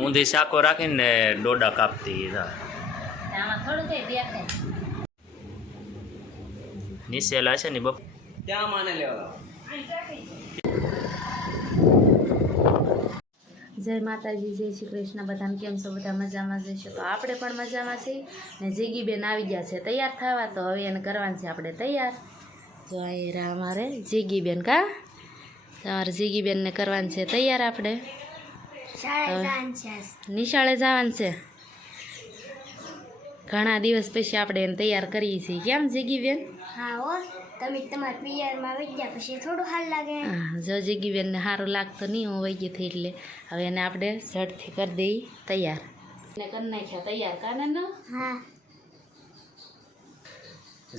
ઊંધી શાકો રાખીને ડોડા કાપતી આમાં થોડું કઈ દેખાય નીચેલા છે ને બપ ક્યાં માને લેવા જય માતાજી, જય શ્રી કૃષ્ણ. બધાને કેમ છો? બધા મજામાં જઈશું. તો આપણે પણ મજામાં છીએ ને જીગીબેન આવી ગયા છે તૈયાર થવા. તો હવે એને કરવાનું છે આપણે તૈયાર. જો આ અમારે જીગીબેન કા તમારે જીગીબેનને કરવાનું છે તૈયાર. આપણે નિશાળે જવાનું છે. ઘણા દિવસ પછી આપણે એને તૈયાર કરીએ છીએ. કેમ જીગીબેન? હા હો, તમે તમારા પિયરમાં વહી ગયા પછી થોડું હાલ લાગે. હા, જો જીગીબેનને સારું લાગતું નહીં હું વહી ગઈ થઈ એટલે હવે એને આપણે ઝડથી કરી દઈએ તૈયાર. એને કરી નાખ્યા તૈયાર કાને ન? હા.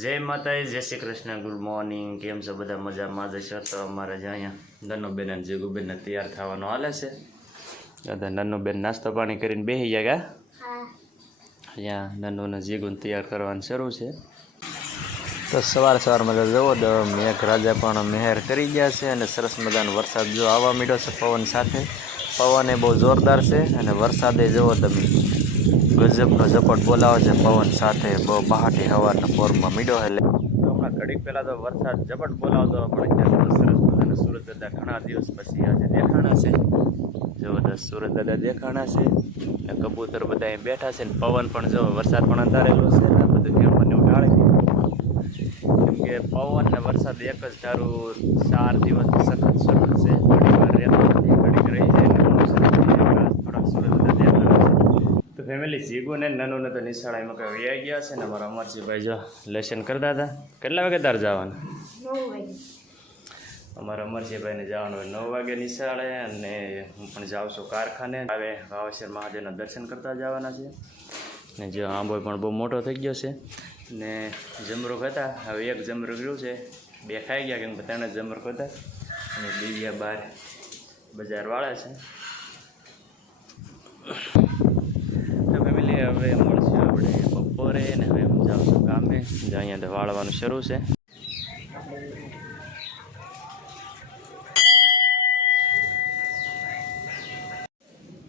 જય માતાજી, જય શ્રી કૃષ્ણ, ગુડ મોર્નિંગ. કેમ છો બધા? મજામાં જ છે. તો અમારે જે અહીંયા નન્નુબેન અને જીગુબેનને તૈયાર થવાનું હાલે છે. દાદા નન્નુબેન નાસ્તો પાણી કરીને બેસી ગયા કા? હા. અહીંયા નન્નુને જીગુને તૈયાર કરવાનું શરૂ છે. તો સવારમાં તો જુઓ મેઘરાજા પણ મહેર કરી ગયા છે અને સરસ મજાનો વરસાદ જો આવવા માંડ્યો છે પવન સાથે. પવન એ બહુ જોરદાર છે અને વરસાદે જુઓ તમે ગજબનો ઝપટ બોલાવે છે પવન સાથે. બહુ બહાટી હવારના પોરમાં મીડો એટલે હમણાં ઘડીક પહેલાં તો વરસાદ ઝપટ બોલાવતો પણ અત્યારે સરસ મજાના સુરત દાદા ઘણા દિવસ પછી આજે દેખાણા છે. જબરદસ્ત સુરત દાદા દેખાણા છે ને કબૂતર બધા અહીં બેઠા છે ને પવન પણ જો વરસાદ પણ અંધારેલો છે ને આ બધું કેમને ઢાળે કેમ કે પવન ને વરસાદ એક જ ધારું 4 દિવસ સખત શરૂ છે. ઘડીક વાર રહેતો નથી, ઘડીક રહી જાય ને થોડાક સુરત બધા દેખાણા છે. તો ફેમિલી જીગુને નનુને તો નિશાળામાં કંઈ વૈયા ગયા છે ને અમારા અમરજીભાઈ જો લેશન કરતા હતા. કેટલા વાગે તાર જવાનું? 9 વાગે. અમારા અમરજીભાઈને જવાનું હોય 9 વાગે નિશાળે અને હું પણ જાઉં છું કારખાને. હવે વાવેશ્વર મહાદેવના દર્શન કરતા જવાના છે ને જો આંબો પણ બહુ મોટો થઈ ગયો છે ને જમરૂક હતા. હવે એક જમરૂક રહ્યું છે, 2 ખાઈ ગયા કેમ કે 3 જ જમરૂક હતા અને બીજા 12 બજાર વાળા છે. તો ફેમિલી હવે મળશું આપણે બપોરે ને હવે હું જાઉં છું ગામે. જે અહીંયા તો વાળવાનું શરૂ છે.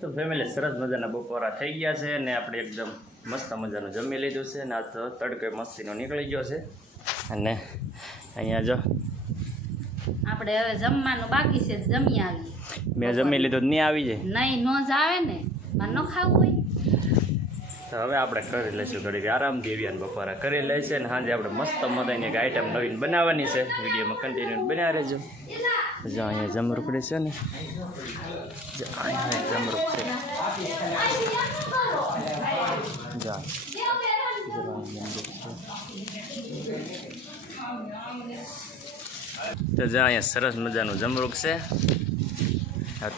તો ફેમિલી સરસ મજાના બપોરા થઈ ગયા છે ને આપણે એકદમ મસ્ત મજાનું જમી લીધું છે ને આ તો તડકે મસ્તીનો નીકળી ગયો છે. અને અહીંયા જો આપણે હવે જમવાનું બાકી છે, જમી આવી. મેં જમી લીધું નહીં આવી જાય નહીં નો જ આવે ને, મારે ન ખાવું હોય તો હવે આપણે કરી લઈશું ઘડીક આરામથી એવી બપોરા કરી લઈશું ને સાંજે આપણે મસ્ત મજાની એક આઈટમ નવીન બનાવવાની છે. વિડીયોમાં કન્ટિન્યુ બનાવી રહેજો. જો અહીંયા જમરૂકડી છે ને, અહીંયા જમરૂક છે. તો જો અહીંયા સરસ મજાનું જમરૂક છે.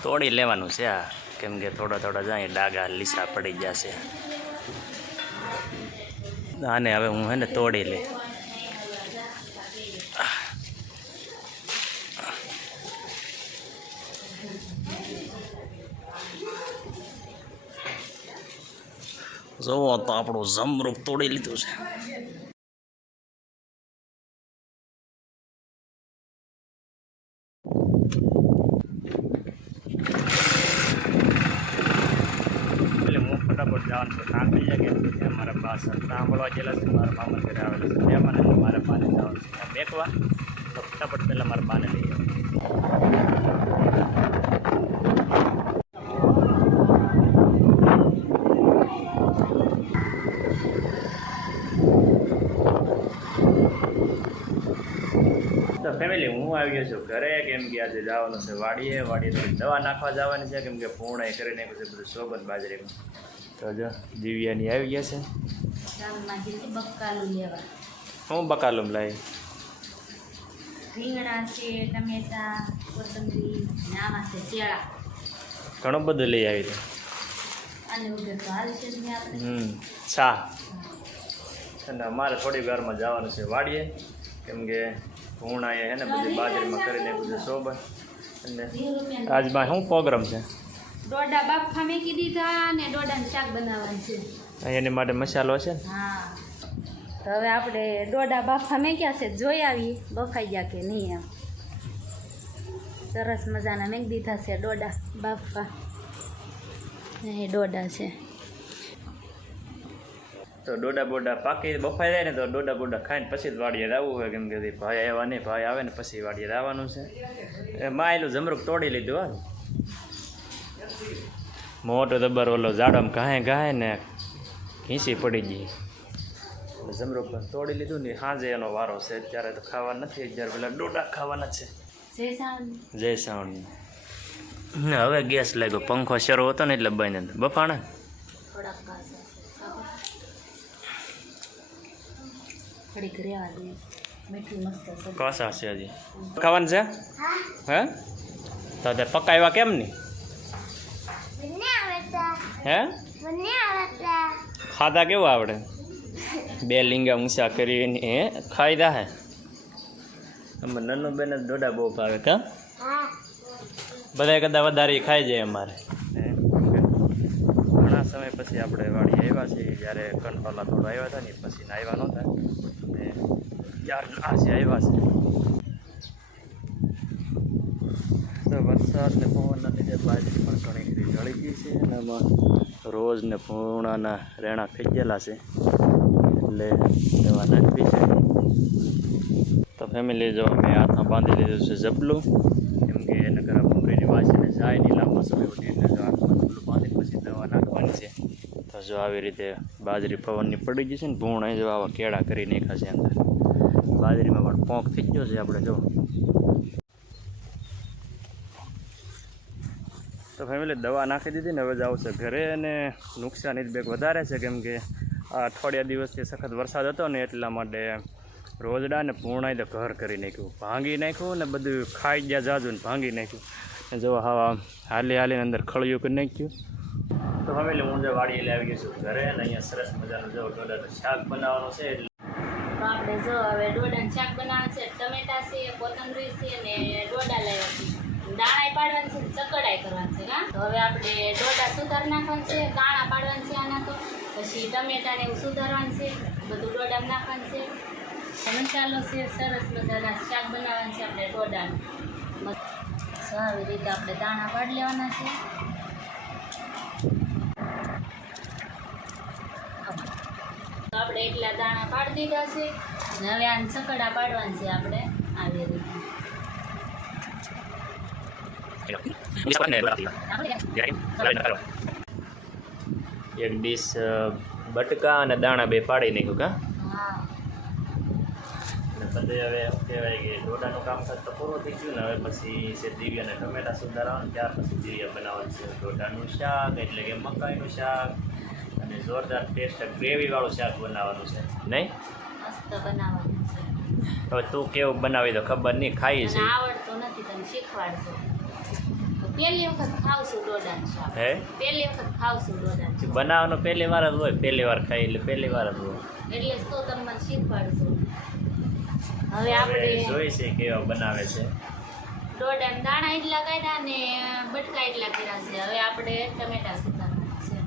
તોડી લેવાનું છે આ, કેમ કે થોડા થોડા જાય ડાઘા લીસા પડી ગયા છે. આને હવે હું હે ને તોડી લે. જોવો તો આપણું જમરૂક તોડી લીધું છે. એટલે હું ફટાફટ જવાનું છું સાંભળી જાય કે અમારા બા સાંભળવા ગયેલા છે. મારા મામા ઘરે આવેલા છે મહેમાન એટલે મારે બાને જવાનું છે બેકવા. તો ફટાફટ પહેલાં મારા બાને લઈ જાઉં. તો ફેમિલી હું આવી ગયો છું ઘરે કેમ કે આજે જવાનું છે વાડીએ થોડી દવા નાખવા જવાની છે કેમ કે પૂર્ણ કરી નાખ્યું છે બધું સોબત બાજરીમાં. તો જો દિવ્યાની આવી ગયા છે. બકાલું લેવા. હું બકાલું લાવી? રીંગણા છે, ટમેટા, કોથમરી, આમાં છે કેળા. ઘણું બધું લઈ આવી તો. અને ઉધર તો હાલ છે ને આપણે. ચા અને અમારે થોડી વારમાં જવાનું છે વાડીએ કેમ કે ભૂણા એ હે ને બધી બાજરીમાં કરીને બધું સોબત. અને આજમાં શું પ્રોગ્રામ છે? ડોડા બાફા મેકી દીધા ને ડોડાનું શાક બનાવવાનું છે. એની માટે મસાલો છે ને? હા, તો હવે આપણે ડોડા બાફા મેક્યા છે, જોઈ આવીએ બફાઈ ગયા કે નહીં. એમ સરસ મજાના મેક દીધા છે ડોડા બાફા. એ ડોડા છે. તો ડોડા બોડા પાકી બફાઈ જાય ને તો ડોડા બોડા ખાઈને પછી જ વાડીએ આવવું હોય, કેમ કે ભાઈ આવ્યા નહીં, ભાઈ આવે ને પછી વાડીએ આવવાનું છે. એ માયલું જમરૂક તોડી લીધું હા, મોટો દબર ઓલો ઝાડમ ઘાએ ને ઘીસી પડી ગઈ. જમરૂક તોડી લીધું ને સાંજે એનો વારો છે. અત્યારે તો ખાવા નથી, જ્યારે પેલા ડોડા ખાવાના છે. જય સાવણ. હવે ગેસ લાગ્યો, પંખો શરૂ હતો ને એટલે બંધ બફાણા. કસા છે હજી ખાવાનું છે હે? તો તે પકાવ્યા કેમ નહીં હે? ખાધા કેવું આવડે? 2 લીંગા ઊંચા કરીને હે ખાઈ દા હે. અમે નન્નું બેન ડોડા બહુ ભાવે કા બધા કદાચ વધારે ખાઈ જાય અમારે. ઘણા સમય પછી આપણે વાડી આવ્યા છીએ, જ્યારે કનપાલા થોડું આવ્યા હતા ને પછી આવ્યા નહોતા ને યાર આજે આવ્યા છે. તો વરસાદ ને પવનના લીધે બાજરી પણ ઘણી ખરી જળી ગઈ છે અને એમાં રોજ ને પૂર્ણાના રેણા થઈ ગયેલા છે, એટલે દવા નાખવી છે. તો ફેમિલી જો મેં હાથમાં બાંધી લીધું છે જબલું, કેમ કે એને ઘરે બમરીની વાંચીને જાય નહીં લાંબા સમય સુધી, એટલે જો હાથમાં જબલું બાંધી પછી દવા નાખવાની છે. તો જો આવી રીતે બાજરી પવનની પડી ગઈ છે ને ભૂણ અહીં જો આવા કેળા કરી નાખ્યા છે અંદર. બાજરીમાં પણ પોંક થઈ ગયો છે આપણે જો. તો ફેમિલી દવા નાખી દીધી ને હવે જ આવશે ઘરે. અને નુકસાન જ બેક વધારે છે, કેમ કે આ અઠવાડિયા દિવસથી સખત વરસાદ હતો ને એટલા માટે રોજડા ને પૂર્ણાય તો ઘર કરી નાખ્યું, ભાંગી નાખ્યું ને બધું ખાઈ ગયા જાજુ ને ભાંગી નાખ્યું. જો હા હાલી હાલીને અંદર ખળિયું કરી નાખ્યું. તો ફેમિલી હું જે વાડી એટલે આવી ગઈ છું ઘરે, અને અહીંયા સરસ મજાનું જો ડોડાનું શાક બનાવવાનું છે. એટલે તો આપણે જો હવે ડોડાનું શાક બનાવવાનું છે. ટમેટા છે, કોથમરી છે ને ડોડા લાવ્યા છે. દાણા પાડવાનું છે, ચકડાઈ કરવાનું છે હા. તો હવે આપણે ડોડા સુધાર નાખવાનું છે, દાણા પાડવાનું છે આના, તો પછી ટમેટા ને એવું સુધારવાનું છે, બધું ડોડામાં નાખવાનું છે. મસાલો છે, સરસ મજાના શાક બનાવવાનું છે આપણે ડોડાનું. આવી રીતે આપણે દાણા પાડી લેવાના છે. આપણે એટલા દાણા પાડી દીધા છે અને હવે આને ચકડા પાડવાનું છે આપણે આવી રીતે. એક ડીશ બટકા અને દાણા બે પાડી નાખ્યું કા. હા બધે હવે શું કહેવાય કે ડોડાનું કામકાજ તો પૂરું થઈ ગયું ને. હવે પછી છે દિવ્યા અને ટમેટા સુધારવાનું, ત્યાર પછી દિવ્યા બનાવવાનું છે ડોડાનું શાક, એટલે કે મકાઈનું શાક, અને જોરદાર ટેસ્ટ ગ્રેવીવાળું શાક બનાવવાનું છે નહીં? મસ્ત બનાવવાનું છે. હવે તું કેવું બનાવી તો ખબર નહીં, ખાઈ છે મને આવડતું નથી, તમે શીખવાડશો. તો પહેલી વખત ખાવશું ડોડાનું શાક. હે પહેલી વખત ખાવશું ડોડાનું શાક. બનાવવાનું પહેલી વાર જ હોય, પહેલી વાર ખાઈ એટલે પહેલી વાર જ હોય. એટલે જ તો તમે મને શીખવાડશો. હવે હવે આપણે જોઈ છે કેવા બનાવે છે. ડોડાના દાણા એટલા કાઢ્યા ને બટકા એટલા કર્યા છે. હવે આપણે ટમેટા સુધારવાના છે.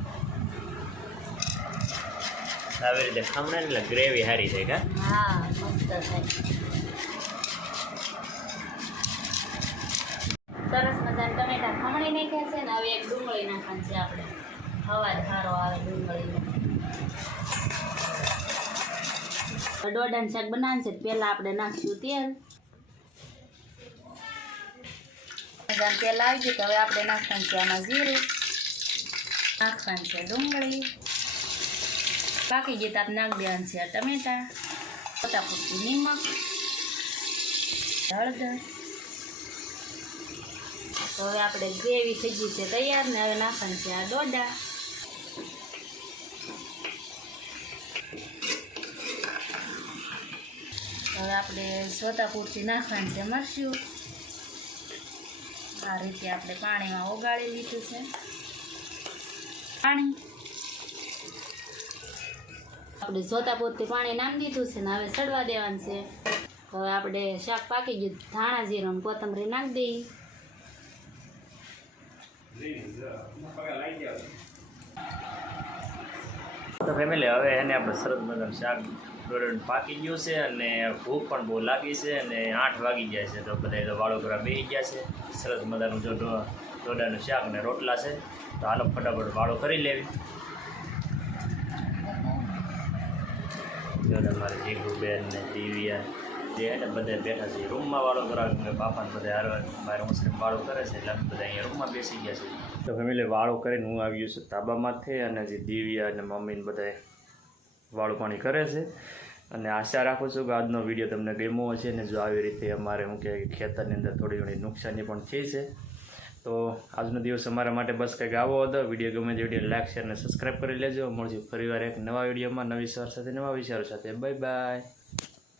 આવી રીતે ખમણે એટલે ગ્રેવી સારી થાય કા. હા મસ્ત થાય. સરસ મજાના ટમેટા ખમણી નાખ્યા છે ને હવે એક ડુંગળી નાખવાની છે આપણે. અવાજ સારો આવે ડુંગળીનો. ડોડાનું શાક બનાવવાનું છે. પહેલાં આપણે નાખીશું તેલ. મજાનું તેલ આવી ગયું તો હવે આપણે નાખવાનું છે આમાં જીરું, નાખવાનું છે ડુંગળી, પાકી ગઈ તો આપણે નાખી દેવાનું છે ટમેટા, પોતા પૂરતું નિમક, હળદર. તો હવે આપણે ગ્રેવી થઈ ગઈ છે તૈયાર ને હવે નાખવાનું છે આ ડોડા. હવે આપણે સોતા પૂરતી નાખવાનું છે મરચું. આ રીતે આપણે પાણીમાં ઓગાળી લીધું છે પાણી. આપણે સોતા પૂરતી પાણી નાખી દીધું છે ને હવે સડવા દેવાનું છે. હવે આપણે શાક પાકી ગયું, ધાણા જીરું અને કોથમરી નાખી દઈએ. તો ફેમિલી હવે એને આપણે સરસ મજાનું શાક ડોડાનું પાકી ગયું છે, અને ભૂખ પણ બહુ લાગી છે, અને 8 વાગી ગયા છે. તો બધા તો વાળો કરવા બેસી ગયા છે. સરસ મજાનું જો દોડાનું શાક ને રોટલા છે. તો હાલો ફટાફટ વાળો કરી લેવી. જો મારે જીગુબેન ને દિવ્યા જે ને બધા બેઠા છે રૂમમાં વાળો કરાવે. બાપાને બધા હારવા મારે મુસ્લિમ વાળો કરે છે એટલે બધા અહીંયા રૂમમાં બેસી ગયા છે. તો ફેમિલી વાળો કરીને હું આવી ગયો છું તાબામાંથી, અને જે દિવ્યા અને મમ્મીને બધા વાળું પાણી કરે છે. અને આશા રાખું છું કે આજનો વિડીયો તમને ગમ્યો હશે. ને જો આવી રીતે અમારે શું કહે ખેતરની અંદર થોડી ઘણી નુકસાની પણ થઈ છે. તો આજનો દિવસ અમારા માટે બસ કંઈક આવો હતો. વિડીયો ગમે તે વિડીયો લાઈક શેર અને સબસ્ક્રાઈબ કરી લેજો. મળશું ફરીવાર એક નવા વિડીયોમાં નવી સવાર સાથે નવા વિચારો સાથે. Bye bye.